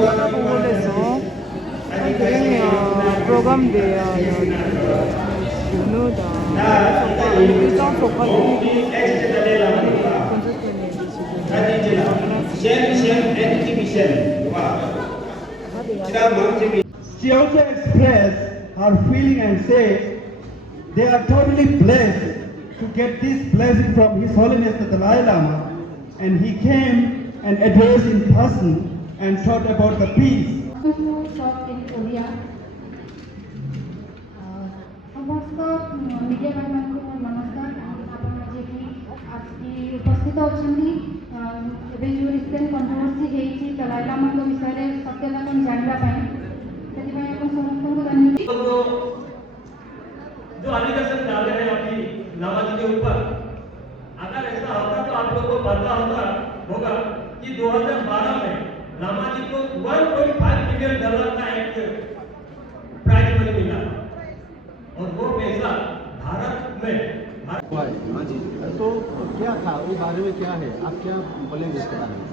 부분에서 프로그램 돼야 오늘다 일정 속까지 She also expressed her feeling and said they are totally blessed to get this blessing from His Holiness the Dalai Lama, and he came and addressed in person and taught about the peace. उपस्थित अच्छी recent controversy होती दलाई लामा विषय सत्यता को जानवाई समस्त जो allegation डाले हैं अभी लामा जी के ऊपर, अगर ऐसा होता तो आप लोगों को पता होगा कि 2012 में लामा जी को 1.5 मिलियन डॉलर का एक प्राइज मनी मिला और वो पैसा भारत में। हाँ जी, तो क्या था उस बारे में, क्या है, आप क्या बोलेंगे इसके बारे में?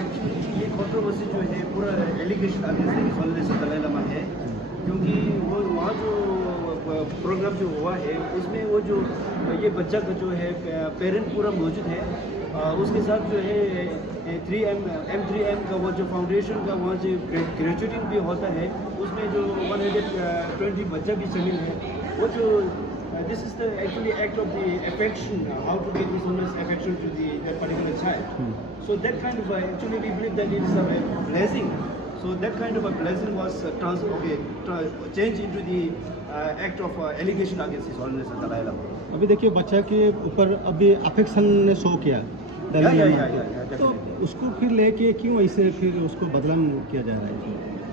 एक्चुअली ये कंट्रोवर्सी जो है पूरा एलिगेशन अगेंस्ट दलाई लामा है, क्योंकि वो वहाँ जो प्रोग्राम जो हुआ है उसमें वो जो ये बच्चा का जो है पेरेंट पूरा मौजूद है, उसके साथ जो है 3M का वो जो फाउंडेशन का वहाँ जो ग्रेजुएटिंग भी होता है उसमें जो 120 बच्चा भी शामिल है। वो जो this is the actually act of the affection, how to give this honest affection to that particular child. So that kind of actually we believe that it is a blessing. So that kind of a blessing was changed into the act of allegation against His Holiness the Dalai Lama. अभी देखिए बच्चा के ऊपर अभी affection ने show किया, तो उसको फिर लेके क्यों ऐसे फिर उसको बदनाम किया जा रहा है?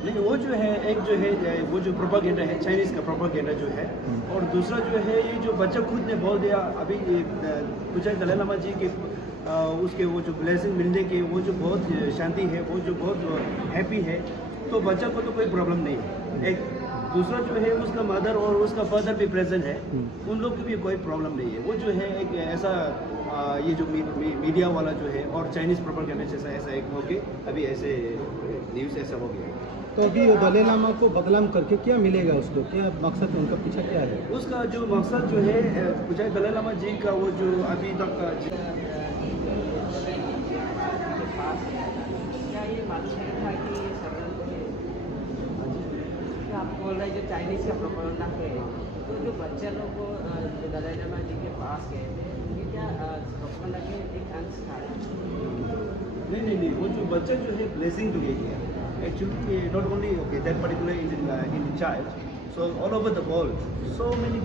नहीं, वो जो है एक जो है वो जो प्रोपागेंडा है, चाइनीज़ का प्रोपागेंडा जो है, और दूसरा जो है ये जो बच्चा खुद ने बोल दिया अभी पूछा दलाई लामा जी के उसके वो जो ब्लेसिंग मिलने के वो जो बहुत शांति है, वो जो बहुत हैप्पी है, तो बच्चा को तो कोई प्रॉब्लम नहीं है। एक दूसरा जो है उसका मदर और उसका फादर भी प्रेजेंट है, उन लोग को भी कोई प्रॉब्लम नहीं है। वो जो है एक ऐसा ये जो मीडिया वाला जो है और चाइनीज़ प्रोपागेंडा जैसा ऐसा एक हो के अभी ऐसे न्यूज़ ऐसा हो गया। तो अभी दलाई लामा को बदनाम करके क्या मिलेगा उसको, क्या मकसद, उनका पीछा क्या है? उसका जो मकसद जो है पूछा दलाई लामा जी का वो जो अभी तक आप बोल रहे जो चाइनीज़ का प्रोपेगेंडा है, तो जो बच्चे लोग को जो दलाई लामा जी के पास गए थे ये क्या प्रोपेगेंडा के एक अंश था? नहीं, वो जो बच्चा जो है ब्लेसिंग के लिए गया actually, not only that particular in child, so all over the world so many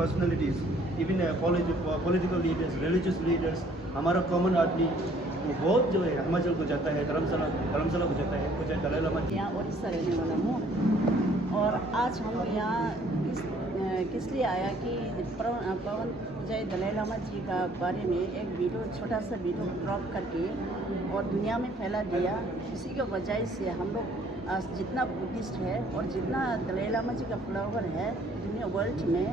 personalities, even political leaders, religious leaders, हमारा कॉमन आदमी वो बहुत जो है हिमाचल को जाता है, धर्मशाला को जाता है, कुछ दलाई लामा। यहाँ उड़ीसा रहने वाला हूँ और आज हम यहाँ किस लिए आया कि पवन जय दलाई लामा जी का बारे में एक वीडियो, छोटा सा वीडियो ड्रॉप करके और दुनिया में फैला दिया। इसी के वजह से हम लोग जितना बुद्धिस्ट है और जितना दलाई लामा जी का फ्लावर है दुनिया वर्ल्ड में,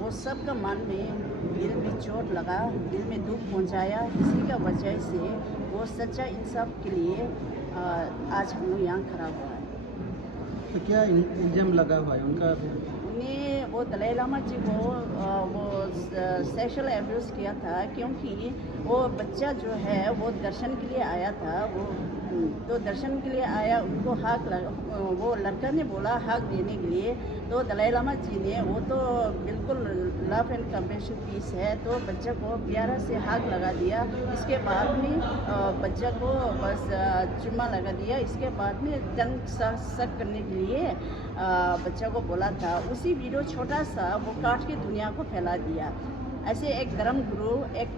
वो सब का मन में दिल में चोट लगा, दिल में दुख पहुंचाया। इसी का वजह से वो सच्चा इंसाफ के लिए आज हम लोग यहाँ खड़ा हुआ है। तो क्या इल्ज़ाम लगा हुआ है उनका? उन्हें वो दलाई लामा जी को वो सेक्सुअल एब्यूज़ किया था, क्योंकि वो बच्चा जो है वो दर्शन के लिए आया था। वो तो दर्शन के लिए आया, उनको हक वो लड़का ने बोला हक देने के लिए, तो दलाई लामा जी ने वो तो बिल्कुल लव एंड कंपैशन पीस है, तो बच्चा को प्यारा से हक लगा दिया। इसके बाद में बच्चा को बस चुम्मा लगा दिया। इसके बाद में जंग सक करने के लिए बच्चा को बोला था। उसी वीडियो छोटा सा वो काट के दुनिया को फैला दिया। ऐसे एक धर्म गुरु, एक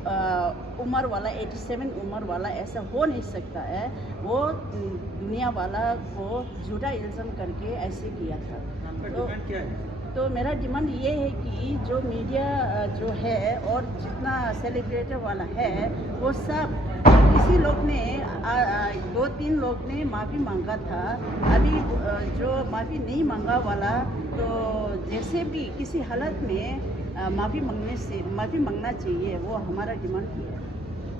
उम्र वाला 87 उम्र वाला ऐसा हो नहीं सकता है। वो दुनिया वाला को झूठा इल्ज़ाम करके ऐसे किया था। तो मेरा डिमांड ये है कि जो मीडिया जो है और जितना सेलिब्रेटर वाला है वो सब, किसी लोग ने 2-3 लोग ने माफ़ी मांगा था, अभी जो माफ़ी नहीं मांगा वाला, तो जैसे भी किसी हालत में माफ़ी मांगना चाहिए, वो हमारा डिमांड है।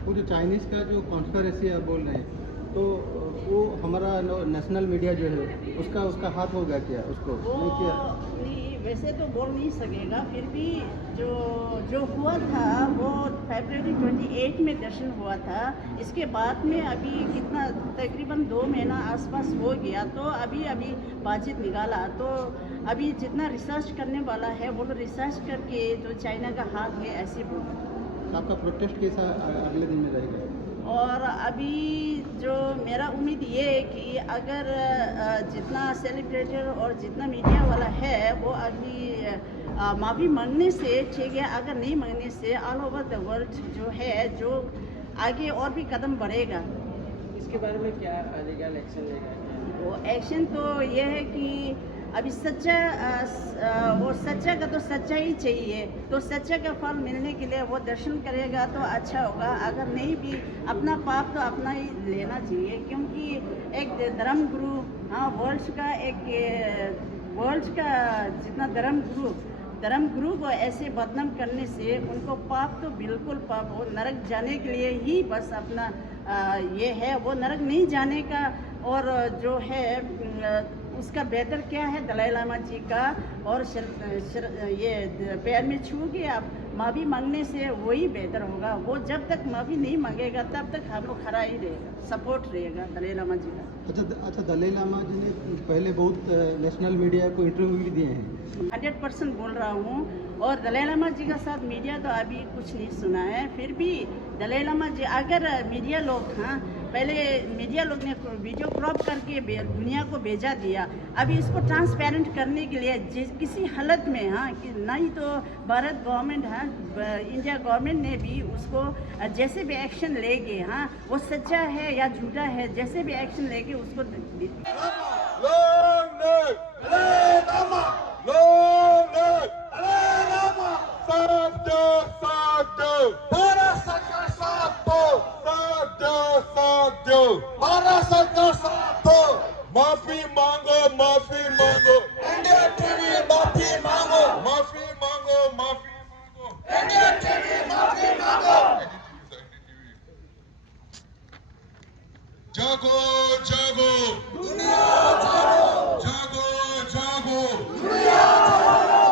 वो जो चाइनीज़ का जो कॉन्स्पिरेसी आप बोल रहे हैं, तो वो हमारा नेशनल मीडिया जो है उसका हाथ हो गया क्या उसको नहीं किया? नहीं, वैसे तो बोल नहीं सकेगा, फिर भी जो हुआ था वो फरवरी 28 में दर्शन हुआ था। इसके बाद में अभी कितना तकरीबन 2 महीना आसपास हो गया, तो अभी बातचीत निकाला। तो अभी जितना रिसर्च करने वाला है वो लोग रिसर्च करके जो चाइना का हाथ है ऐसे बोला। आपका प्रोटेस्ट कैसा अगले दिन में रहेगा? और अभी जो मेरा उम्मीद ये है कि अगर जितना सेलिब्रेटर और जितना मीडिया वाला है वो अभी माफ़ी मांगने से ठीक है, अगर नहीं मांगने से ऑल ओवर द वर्ल्ड जो है जो आगे और भी कदम बढ़ेगा। इसके बारे में क्या लीगल एक्शन लेगा? वो एक्शन तो ये है कि अभी सच्चा का तो सच्चा ही चाहिए, तो सच्चा का फल मिलने के लिए वो दर्शन करेगा तो अच्छा होगा। अगर नहीं भी अपना पाप तो अपना ही लेना चाहिए, क्योंकि एक धर्म गुरु वर्ल्ड का जितना धर्म गुरु को ऐसे बदनाम करने से उनको पाप तो बिल्कुल पाप हो, नरक जाने के लिए ही बस अपना ये है, वो नरक नहीं जाने का। और जो है उसका बेहतर क्या है दलाई लामा जी का, और ये पैर में छू के आप माफ़ी मांगने से वही बेहतर होगा। वो जब तक माफ़ी नहीं मांगेगा तब तक हम लोग खड़ा ही रहेगा, सपोर्ट रहेगा दलाई लामा जी का। अच्छा, दलाई लामा जी ने पहले बहुत नेशनल मीडिया को इंटरव्यू भी दिए हैं। 100% बोल रहा हूँ। और दलाई लामा जी का साथ मीडिया तो अभी कुछ नहीं सुना है, फिर भी दलाई लामा जी अगर मीडिया लोग पहले मीडिया लोग ने वीडियो क्रॉप करके दुनिया को भेजा दिया, अभी इसको ट्रांसपेरेंट करने के लिए किसी हालत में कि नहीं तो भारत गवर्नमेंट इंडिया गवर्नमेंट ने भी उसको जैसे भी एक्शन लेंगे, वो सच्चा है या झूठा है, जैसे भी एक्शन लेंगे उसको माफी मांगो, माफी मांगो, इंडिया टीवी माफी मांगो, माफी मांगो, माफी मांगो, इंडिया टीवी माफी मांगो। जागो जागो दुनिया जागो, जागो जागो दुनिया जागो।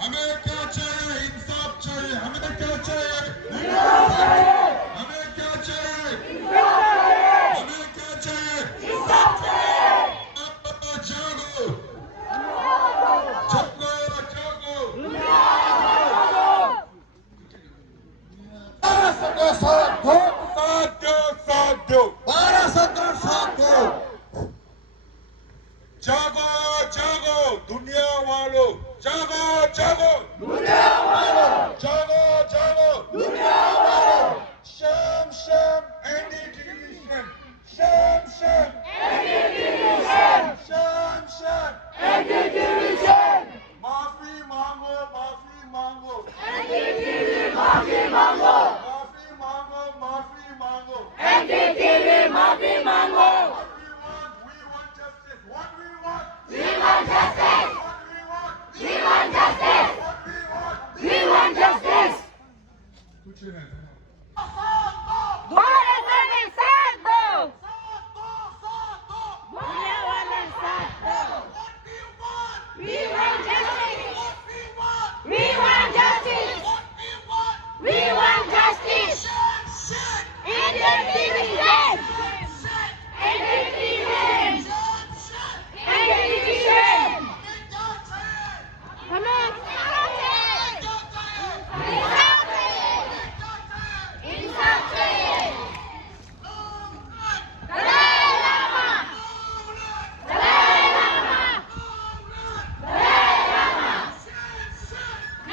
हमें क्या चाहिए? इंसाफ चाहिए। हमें क्या चाहिए? इंसाफ चाहिए। हमें क्या चाहिए? इंसाफ चाहिए। हमें क्या चाहिए? इंसाफ चाहिए। जागो जागो जागो दुनिया जागो। भारत का साथ दो, साथ दो, साथ दो, भारत का साथ दो। जागो जागो दुनिया वालों, जागो जागो दुनिया वालों, जागो जागो दुनिया वालों। शम शम एंटी-डिविजन, शम शम एंटी-डिविजन, शम शम एंटी-डिविजन। माफी मांगो, माफी मांगो, एंटी-डिविजन माफी मांगो, माफी मांगो, माफी मांगो, एंटी-डिविजन माफी मांगो। We want justice. What we want? We want justice. What we want? We want justice. What we want? We want justice. Put your hands up. Bharat वाले साथ दो, दुनिया वाले साथ दो। What we want? we want justice, What we want? we want justice, What we want? we want justice. Shut. Indian division, Shut. Indian division, Shut. Indian division. हमें क्या चाहिए? हमें क्या चाहिए? इंसाफ चाहिए, क्या चाहिए? इंसाफ चाहिए। Dalai Lama, Dalai Lama, Dalai Lama.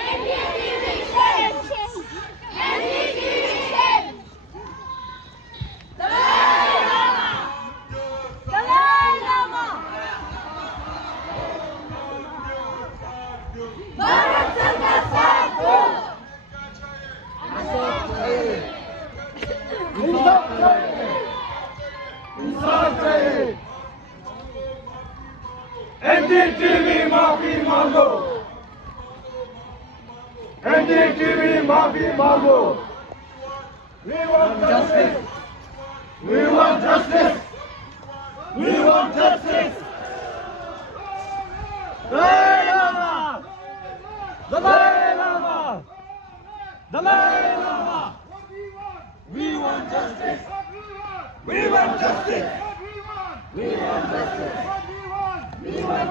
Indian division, Indian division. Dalai Lama, Dalai Lama. Bharat का साथ दो। एनडीटीवी माफी मांगो, एनडीटीवी माफी मांगो। We want justice. We want justice. justice. We want justice. We want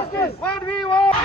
justice. What we want?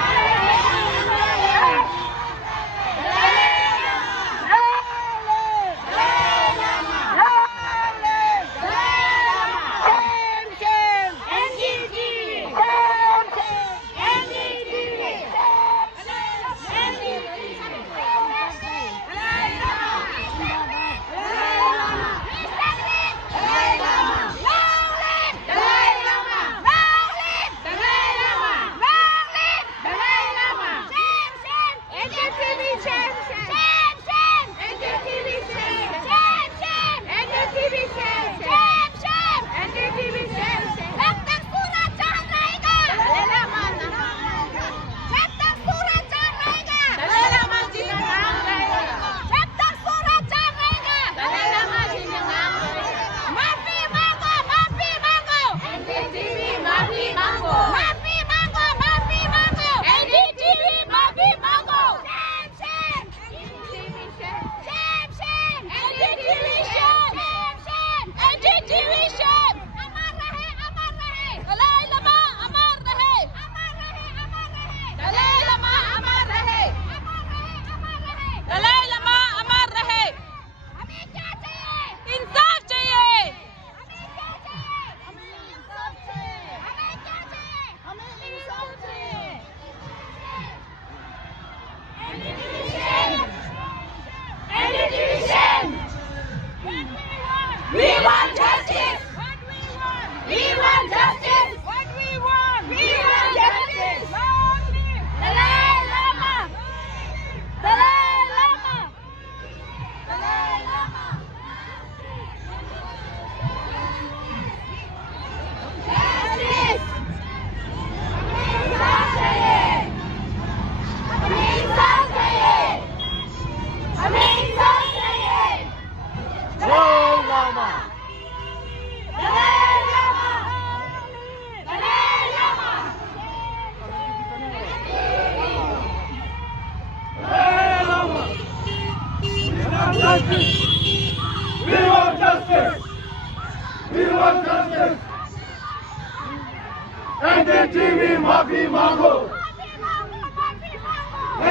NDTV माफी मांगो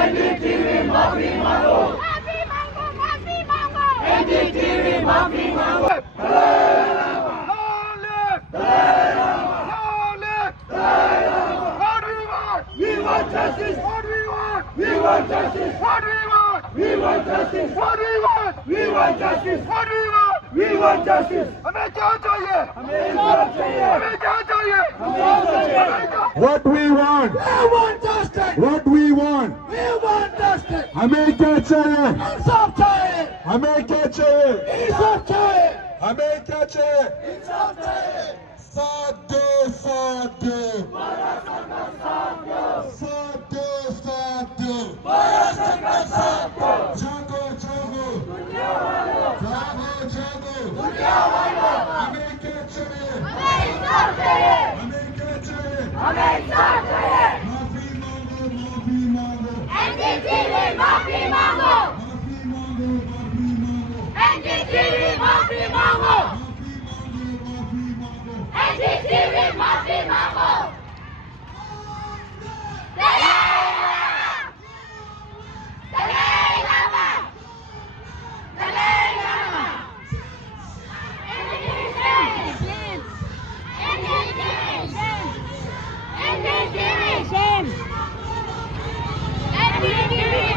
NDTV माफी मांगो NDTV माफी मांगो We want justice. What we want? We want justice. What we want? We want justice. What we want? We want justice. What we want? We want justice. हमें क्या चाहिए? हमें इंसाफ चाहिए. हमें क्या चाहिए? हमें इंसाफ चाहिए. What we want? We want justice. What we want? We want justice. हमें क्या चाहिए? इंसाफ चाहिए. हमें क्या चाहिए? इंसाफ चाहिए. हमें क्या चाहिए? इंसाफ चाहिए. साथ दो, साथ दो. साथ दो, साथ दो. जागो, जागो. जागो, जागो. हमें क्या चाहिए? हमें इंसाफ चाहिए. हमें क्या चाहिए? हमें इंसाफ चाहिए. माफी मांगो, माफी मांगो. NDTV माफी मांगो. माफी मांगो, माफी मांगो. NDTV माफी मांगो. माफी मांगो,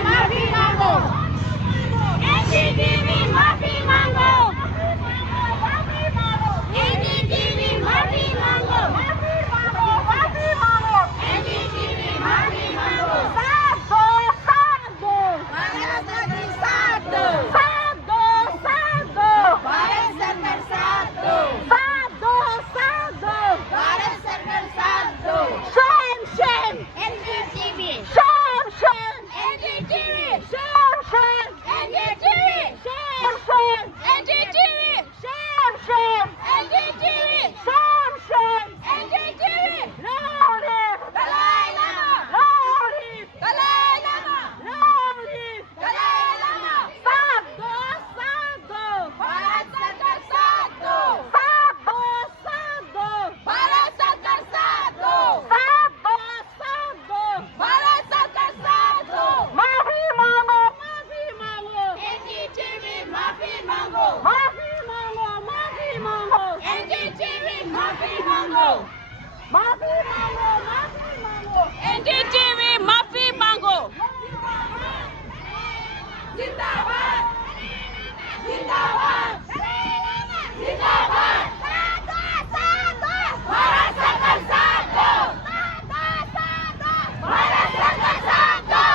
माफी मांगो. NDTV माफी मांगो. माफी मांगो माफी मांगो माफी मांगो एनडीटीवी माफी मांगो माफी मांगो माफी मांगो एनडीटीवी माफी मांगो जिंदाबाद जिंदाबाद जिंदाबाद भारत सरकार साथ दो भारत सरकार साथ दो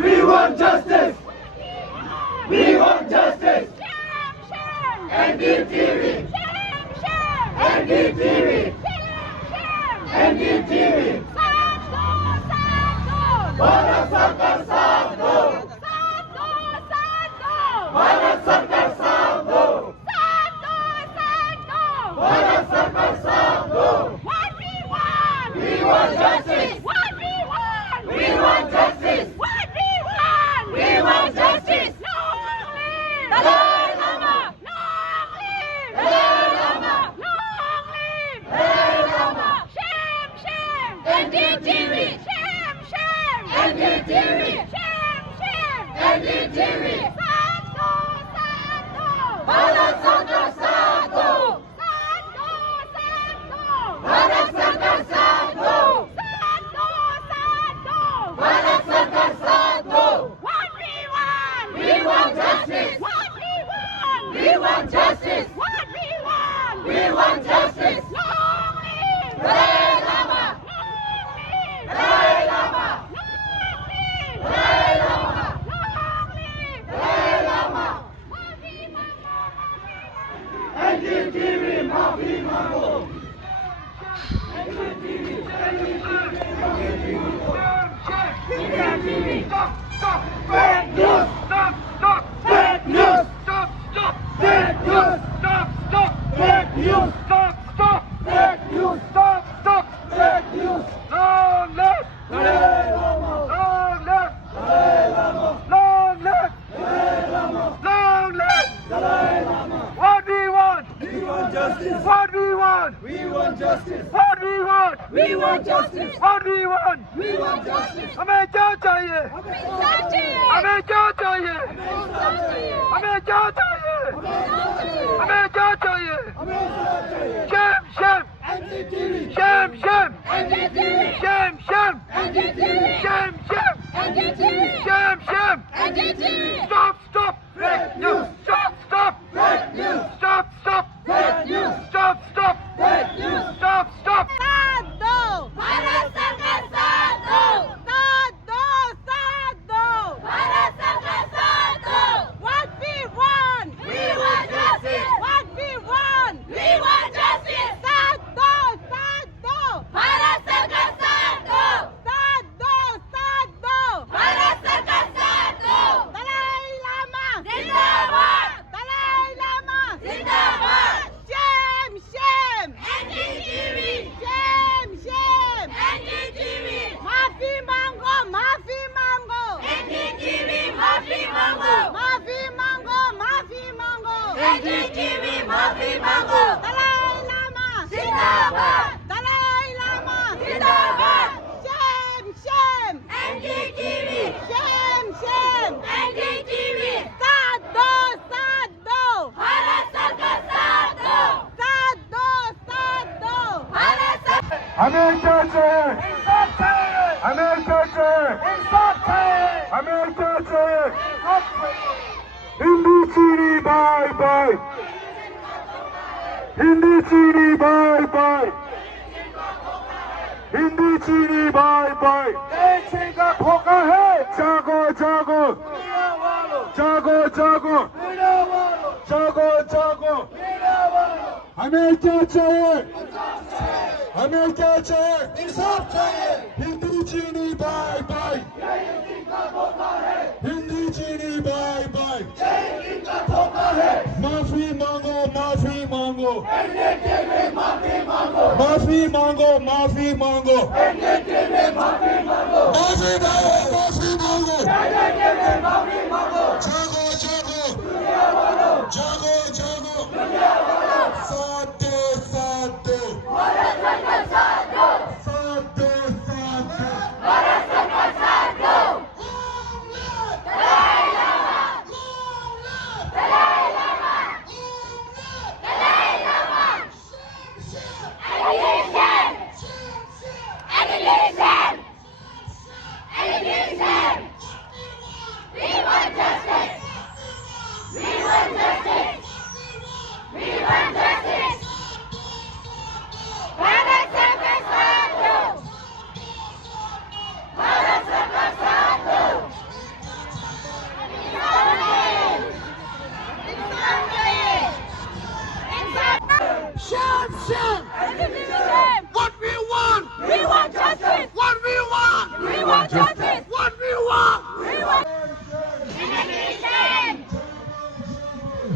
We want justice! We want justice! NDTV! NDTV! NDTV! Bharat सरकार साथ दो! भारत सरकार साथ दो! भारत सरकार साथ दो! We want justice! We want justice! We want justice! Dalai Lama! Dalai Lama! Dalai Lama! NDTV! NDTV! NDTV! Bharat सरकार साथ दो! भारत सरकार साथ दो! भारत सरकार साथ दो! We want justice! We want justice! We want justice! Dalai Lama! Dalai Lama! Dalai Lama! Dalai Lama! NDTV माफी मांगो! Stop! Fake news! Stop! Fake news! Stop! Fake news! Stop! Fake news! Stop! Fake news! Stop! Fake news! Long live! Dalai Lama! Long live! Dalai Lama! Long live! Dalai Lama! Long live! Dalai Lama! What do you want? We want justice! What do you want? We want justice! What do you want? We want justice! What do you want? We want justice! हमें क्या चाहिए? हमें क्या चाहिए? हमें क्या चाहिए? हमें क्या चाहिए? Shame! Shame! Shame! Shame! Shame! Shame! Shame! Shame! Shame! Stop! Fake news! Stop! Fake news! Stop! Fake news! Stop! Fake news! Stop! साथ दो भारत सरकार साथ दो भारत सरकार साथ दो What we want justice What we want justice साथ दो भारत सरकार साथ दो भारत सरकार साथ दो दलाई लामा जिंदाबाद Shame NDTV NDTV माफी मांगो NDTV माफी मांगो NDTV माफी मांगो दलाई लामा जिंदाबाद Shame NDTV NDTV साथ दो भारत सरकार साथ दो भारत सरकार हमें क्या चाहिए? इंसाफ चाहिए! हमें क्या चाहिए? इंसाफ चाहिए! हमें क्या चाहिए? हिंदी चीनी बाय बाय! हिंदी चीनी बाय बाय! हिंदी चीनी बाय बाय! देश का धोखा है! जागो! जागो! जागो! हमें क्या चाहिए? हमें क्या चाहिए? इंसाफ चाहिए। हिंदी चीनी बाय बाय। हिंदी चीनी बाय बाय। इनका धोखा है। माफी मांगो, माफी मांगो, एनडीए में माफी मांगो। माफी मांगो, माफी मांगो, एनडीए में माफी मांगो। माफी मांगो, माफी मांगो। एनडीए में माफी मांगो। जागो जागो, दुनिया वालों, जागो जागो, दुनिया वालों, साथ दो, साथ दो, भारत सरकार साथ दो। साथ दो, साथ दो। भारत सरकार साथ दो। Dalai Lama, Dalai Lama, Dalai Lama. Annihilation! Annihilation! Annihilation! We want justice! We want justice! We want justice! Bharat सरकार साथ दो! भारत सरकार साथ दो! इंसाफ चाहिए! इंसाफ चाहिए! इंसाफ! Shame, shame. Annihilation! What we want? We want justice! What we want? We want justice! What we want? We want Annihilation!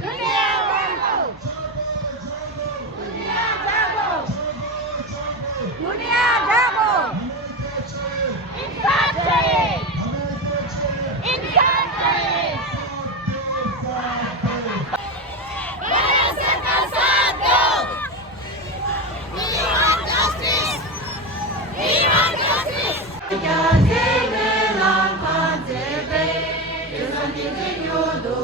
दुनिया वालों! दुनिया जागो! दुनिया जागो! इंसाफ चाहिए! इंसाफ चाहिए! भारत सरकार साथ दो! We want justice! We want justice! Yo do